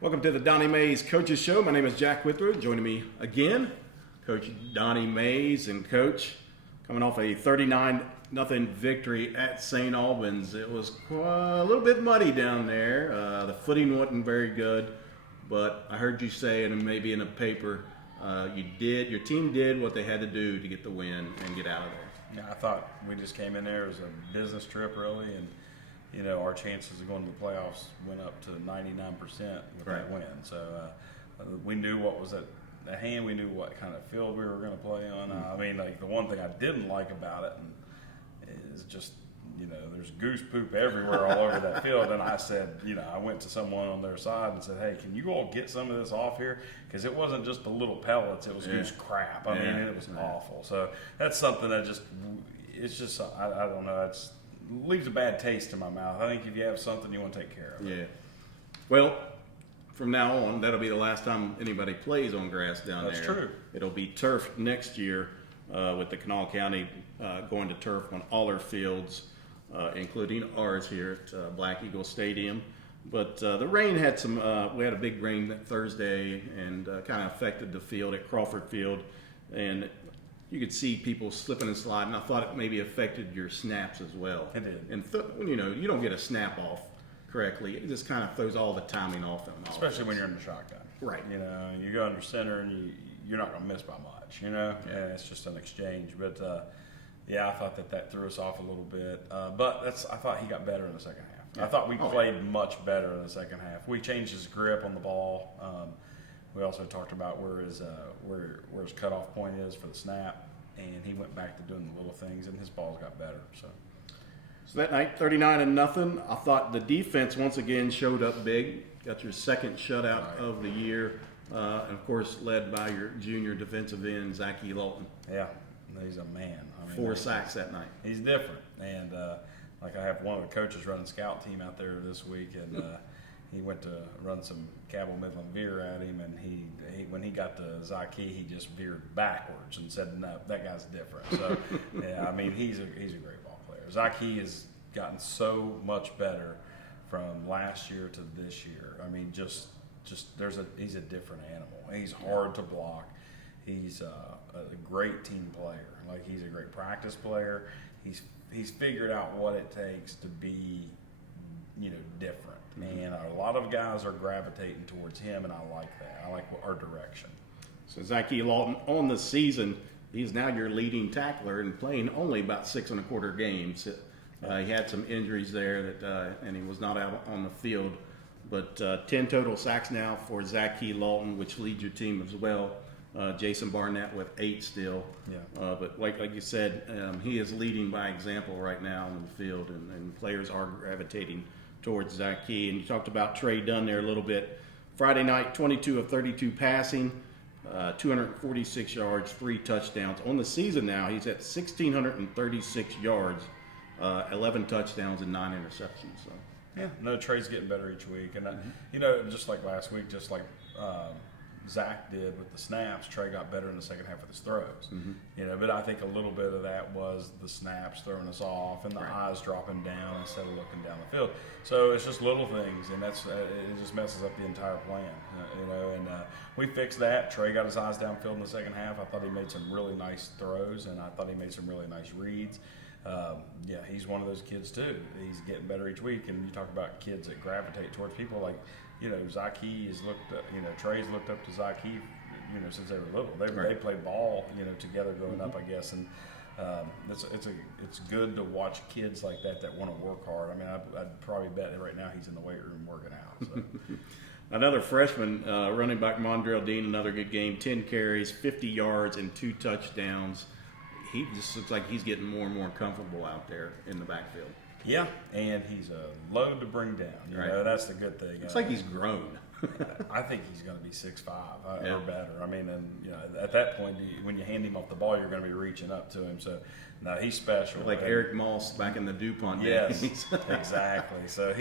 Welcome to the Donnie Mays Coaches Show. My name is Jack Withrow. Joining me again, Coach Donnie Mays. And Coach, coming off a 39-0 victory at St. Albans. It was a little bit muddy down there. The footing wasn't very good, but I heard you say, and maybe in a paper, your team did what they had to do to get the win and get out of there. Yeah, I thought we just came in there as a business trip, really, and our chances of going to the playoffs went up to 99% with that win. So we knew what was at hand. We knew what kind of field we were going to play on. The one thing I didn't like about it is just, there's goose poop everywhere all over that field. And I said, I went to someone on their side and said, hey, can you all get some of this off here? Because it wasn't just the little pellets. It was goose crap. It was awful. So that's something that I don't know. Leaves a bad taste in my mouth. I think if you have something, you want to take care of it. Yeah. Well, from now on, that'll be the last time anybody plays on grass down there. That's true. It'll be turf next year with the Kanawha County going to turf on all our fields, including ours here at Black Eagle Stadium. But the rain had we had a big rain that Thursday and kind of affected the field at Crawford Field. And you could see people slipping and sliding. I thought it maybe affected your snaps as well. It did. And you don't get a snap off correctly. It just kind of throws all the timing off. Especially when you're in the shotgun. Right. You go under center and you're not going to miss by much. Yeah. And it's just an exchange. But I thought that threw us off a little bit. But I thought he got better in the second half. Yeah. I thought we played much better in the second half. We changed his grip on the ball. We also talked about where his cutoff point is for the snap, and he went back to doing the little things, and his balls got better. So that night, 39-0. I thought the defense once again showed up big. Got your second shutout of the year, and of course led by your junior defensive end, Zach Lawton. Yeah, he's a man. 4 sacks that night. He's different, and I have one of the coaches running the scout team out there this week, and he went to run some Cabell Midland veer at him, and he when he got to Zaki, he just veered backwards and said, "No, that guy's different." So, he's a great ball player. Zaki has gotten so much better from last year to this year. He's a different animal. He's hard to block. He's a great team player. He's a great practice player. He's figured out what it takes to be, different. And a lot of guys are gravitating towards him, and I like that. I like our direction. So Zaki Lawton on the season, he's now your leading tackler and playing only about 6 1/4 games. He had some injuries there and he was not out on the field. But 10 total sacks now for Zaki Lawton, which leads your team as well. Jason Barnett with 8 still. Yeah. But like you said, he is leading by example right now on the field, and players are gravitating towards Zaki. And you talked about Trey Dunn there a little bit. Friday night, 22 of 32 passing, 246 yards, 3 touchdowns. On the season now, he's at 1,636 yards, 11 touchdowns, and 9 interceptions. So. Yeah, no, Trey's getting better each week. And, just like last week, just like Zach did with the snaps, Trey got better in the second half with his throws. Mm-hmm. But I think a little bit of that was the snaps throwing us off and the eyes dropping down instead of looking down the field. So it's just little things, and that's it just messes up the entire plan. And we fixed that. Trey got his eyes downfield in the second half. I thought he made some really nice throws, and I thought he made some really nice reads. He's one of those kids too. He's getting better each week, and you talk about kids that gravitate towards people like. Zaki has looked up, Trey's looked up to Zaki, since they were little. They played ball, together growing up, I guess. And it's good to watch kids like that want to work hard. I'd probably bet that right now he's in the weight room working out. So. Another freshman, running back Mondale Dean, another good game, 10 carries, 50 yards, and 2 touchdowns. He just looks like he's getting more and more comfortable out there in the backfield. Yeah, and he's a load to bring down. That's the good thing. Looks like he's grown. I think he's going to be 6'5" or better. At that point, when you hand him off the ball, you're going to be reaching up to him. So, no, he's special. Like Eric Moss back in the DuPont days. Yes, exactly. So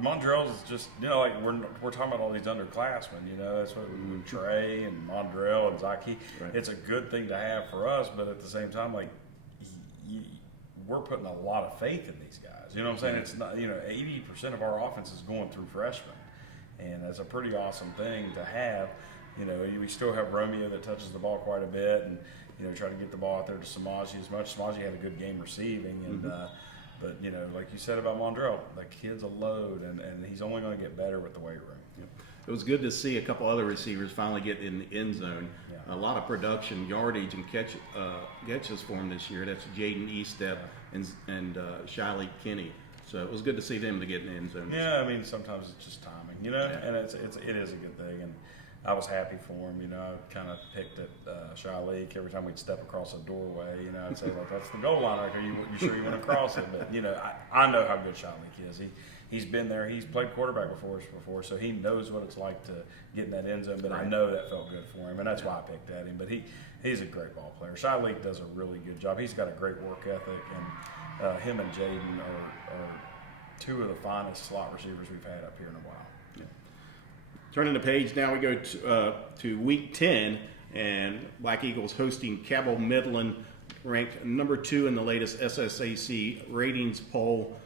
Mondrell's just, we're talking about all these underclassmen, that's what Trey and Mondrell and Zaki. Right. It's a good thing to have for us, but at the same time, we're putting a lot of faith in these guys. You know what I'm saying? It's not, 80% of our offense is going through freshmen. and it's a pretty awesome thing to have. You know, we still have Romeo that touches the ball quite a bit, and you know, try to get the ball out there to Samaji as much. Samaji had a good game receiving, and but you know, like you said about Mondale, the kid's a load, and he's only going to get better with the weight room. Yep. It was good to see a couple other receivers finally get in the end zone. Yeah. A lot of production, yardage, and catches for him this year. That's Jaden Eastep and Shiley Kinney. So it was good to see them to get in the end zone. Yeah, I mean, sometimes it's just timing, you know, and it is a good thing, and I was happy for him. You know, I kind of picked at Shiley every time we'd step across a doorway. You know, I'd say, like, that's the goal line right there. You sure you want to cross it? But you know, I know how good Shiley is. He's been there. He's played quarterback before, so he knows what it's like to get in that end zone. But I know that felt good for him, and that's why I picked at him. But he's a great ball player. Shiley does a really good job. He's got a great work ethic, and him and Jaden are two of the finest slot receivers we've had up here in a while. Yeah. Turning the page now, we go to week 10, and Black Eagles hosting Cabell Midland, ranked number 2 in the latest SSAC ratings poll,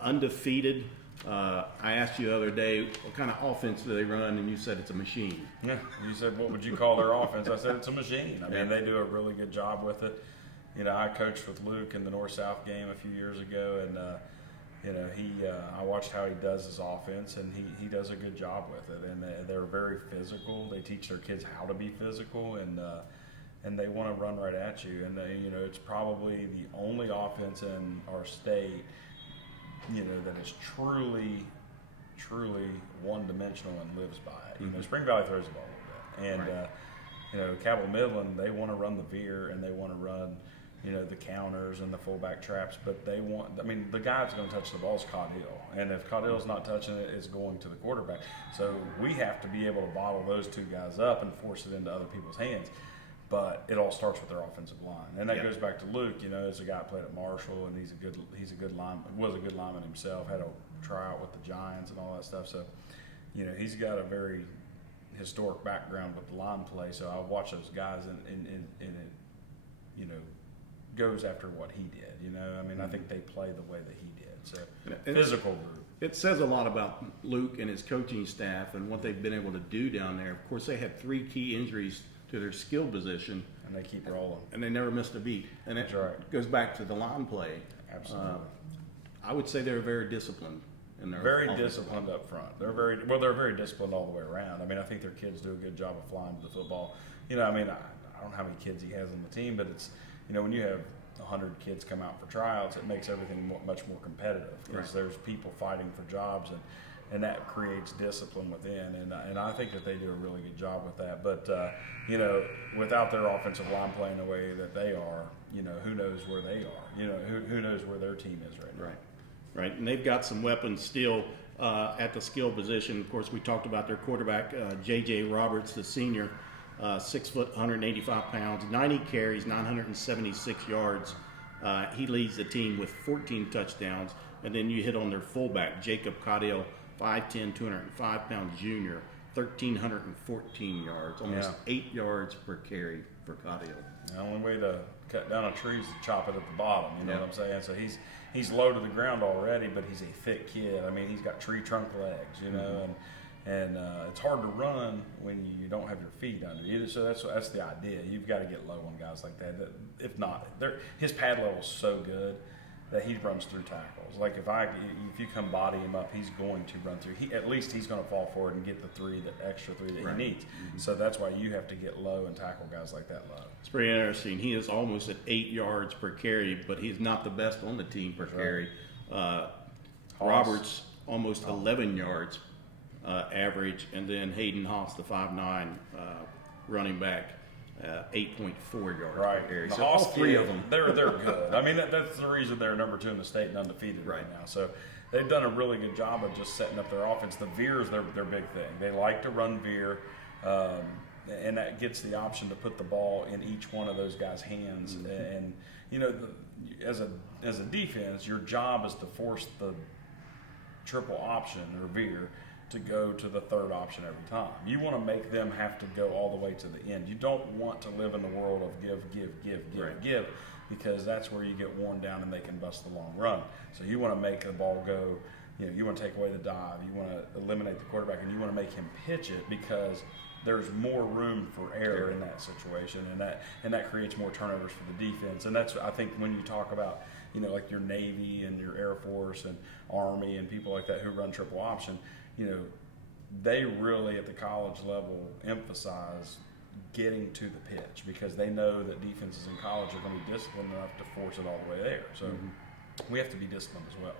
undefeated. I asked you the other day, what kind of offense do they run, and you said it's a machine. Yeah, you said, what would you call their offense? I said, it's a machine. I mean, they do a really good job with it. You know, I coached with Luke in the North-South game a few years ago, and you know, I watched how he does his offense, and he does a good job with it. And they're very physical. They teach their kids how to be physical, and they want to run right at you. And you know, it's probably the only offense in our state, you know, that is truly one-dimensional and lives by it. You know, Spring Valley throws the ball a little bit, and you know, Cabell Midland, they want to run the veer, and they want to run, you know, the counters and the fullback traps, but they want, I mean, the guy that's going to touch the ball is Caudill, and if Caudill's not touching it, it's going to the quarterback. So we have to be able to bottle those two guys up and force it into other people's hands. But it all starts with their offensive line, and that goes back to Luke. You know, as a guy played at Marshall, and he's a good lineman. Was a good lineman himself. Had a tryout with the Giants and all that stuff. So, you know, he's got a very historic background with the line play. So I watch those guys, and it, you know, goes after what he did. You know, I mean, I think they play the way that he did. So physical group. It says a lot about Luke and his coaching staff and what they've been able to do down there. Of course, they had 3 key injuries to their skill position, and they keep rolling, and they never missed a beat. And it goes back to the line play. Absolutely. I would say they're very disciplined. And they're very disciplined up front. They're very disciplined all the way around. I mean, I think their kids do a good job of flying to the football. You know, I mean, I don't know how many kids he has on the team, but it's, you know, when you have 100 kids come out for tryouts, it makes everything much more competitive because there's people fighting for jobs, and that creates discipline within. And I think that they do a really good job with that. But, you know, without their offensive line playing the way that they are, you know, who knows where they are? You know, who knows where their team is right now? Right. And they've got some weapons still at the skill position. Of course, we talked about their quarterback, J.J. Roberts, the senior, 6 foot, 185 pounds, 90 carries, 976 yards. He leads the team with 14 touchdowns. And then you hit on their fullback, Jacob Caudill, 5'10", 205 pounds junior, 1,314 yards, almost 8 yards per carry for Caudill. The only way to cut down a tree is to chop it at the bottom, you know what I'm saying? So he's low to the ground already, but he's a thick kid. I mean, he's got tree trunk legs, you know, and it's hard to run when you don't have your feet under you. So that's the idea. You've got to get low on guys like that. If not, his pad level is so good that he runs through tackles. Like if you come body him up, he's going to run through. At least he's going to fall forward and get the extra three that he needs. So that's why you have to get low and tackle guys like that low. It's pretty interesting. He is almost at 8 yards per carry, but he's not the best on the team per carry. Roberts almost 11 yards average, and then Hayden Haas, the 5'9" running back. 8.4 yards per carry. So all 3 of them, they're good. I mean, that's the reason they're number 2 in the state and undefeated right now. So they've done a really good job of just setting up their offense. The veer is their big thing. They like to run veer, and that gets the option to put the ball in each one of those guys' hands. And you know, as a defense, your job is to force the triple option or veer to go to the third option every time. You want to make them have to go all the way to the end. You don't want to live in the world of give, because that's where you get worn down and they can bust the long run. So you want to make the ball go, you want to take away the dive, you want to eliminate the quarterback, and you want to make him pitch it because there's more room for error in that situation, and that creates more turnovers for the defense. And that's, I think, when you talk about, like your Navy and your Air Force and Army and people like that who run triple option, they really at the college level emphasize getting to the pitch because they know that defenses in college are going to be disciplined enough to force it all the way there. So we have to be disciplined as well.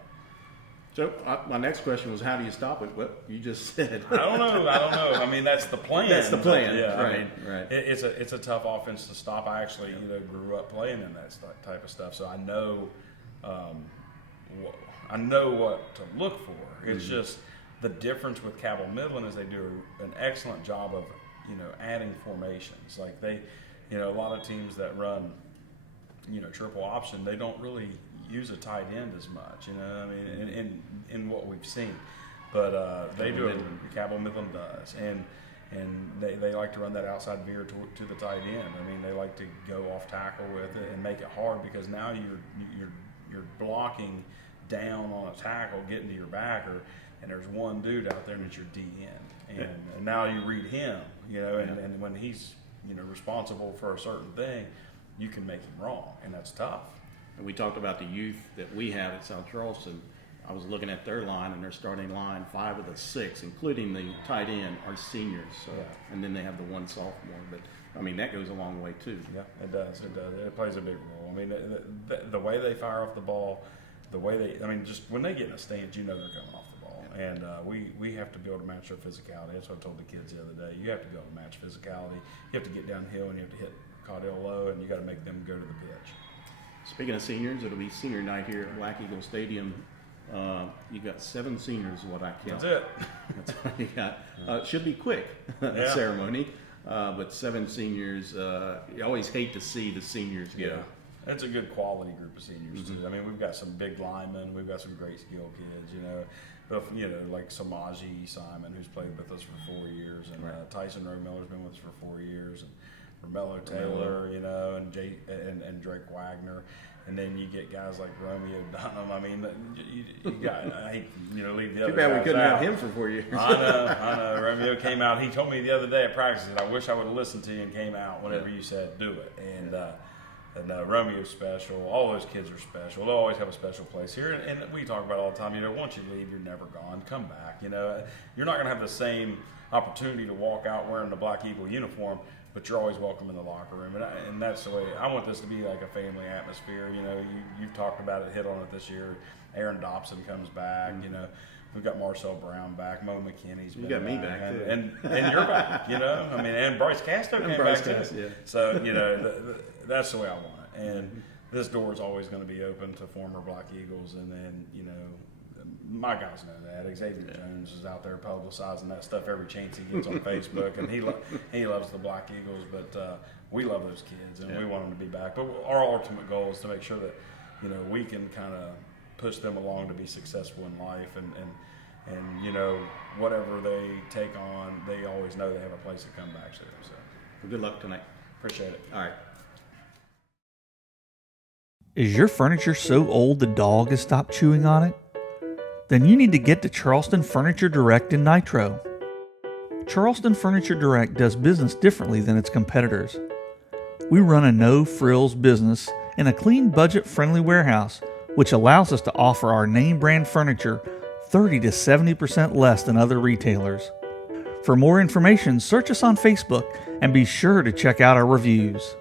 So my next question was, how do you stop it? Well, you just said. I don't know. I mean, that's the plan. That's the plan. Yeah, Right. Right. It's a tough offense to stop. I actually grew up playing in that type of stuff, so I know what to look for. It's just the difference with Cabell Midland is they do an excellent job of adding formations. Like they, a lot of teams that run triple option, they don't really use a tight end as much, I mean, in what we've seen. But they do it, Cabell Midland does. And they like to run that outside veer to the tight end. I mean, they like to go off tackle with it and make it hard because now you're blocking down on a tackle, getting to your backer, and there's one dude out there and it's your DN. And now you read him, and when he's responsible for a certain thing, you can make him wrong, and that's tough. And we talked about the youth that we have at South Charleston. I was looking at their line, and their starting line, 5 of the 6, including the tight end, are seniors. So, and then they have the one sophomore. But I mean, that goes a long way too. Yeah, it does. It plays a big role. I mean, the way they fire off the ball, just when they get in a stance, they're coming off the ball. And we have to be able to match their physicality. That's what I told the kids the other day. You have to be able to match physicality. You have to get downhill, and you have to hit Caudale low, and you got to make them go to the pitch. Speaking of seniors, it'll be senior night here at Black Eagle Stadium. You got 7 seniors, what I count. That's it. That's what you got. Should be quick ceremony, but 7 seniors. You always hate to see the seniors go. Yeah. It's a good quality group of seniors too. I mean, we've got some big linemen. We've got some great skill kids. But like Samaji Simon, who's played with us for 4 years, and Tyson Roe-Miller's been with us for 4 years, and Romello Taylor, and Drake Wagner. And then you get guys like Romeo Dunham. I mean, you got, I hate, leave the other guys out. Too bad we couldn't have him for 4 years. I know. Romeo came out. He told me the other day at practice that I wish I would have listened to you and came out whenever you said do it. And Romeo's special. All those kids are special. They'll always have a special place here. And we talk about it all the time. Once you leave, you're never gone. Come back. You're not going to have the same opportunity to walk out wearing the Black Eagle uniform, but you're always welcome in the locker room. And that's the way I want this to be, like a family atmosphere. You've talked about it, hit on it this year. Aaron Dobson comes back. We've got Marcel Brown back. Mo McKinney's been back. You got me back, too. And you're back, and Bryce Castro came back, too. Yeah. So, that's the way I want it. And this door is always going to be open to former Black Eagles. And then, my guys know that. Xavier Jones is out there publicizing that stuff every chance he gets on Facebook, and he loves the Black Eagles. But we love those kids, and we want them to be back. But our ultimate goal is to make sure that we can kind of push them along to be successful in life, and whatever they take on, they always know they have a place to come back to. So, Well, good luck tonight. Appreciate it. All right. Is your furniture so old the dog has stopped chewing on it? Then you need to get to Charleston Furniture Direct in Nitro. Charleston Furniture Direct does business differently than its competitors. We run a no-frills business in a clean, budget-friendly warehouse, which allows us to offer our name brand furniture 30 to 70% less than other retailers. For more information, search us on Facebook and be sure to check out our reviews.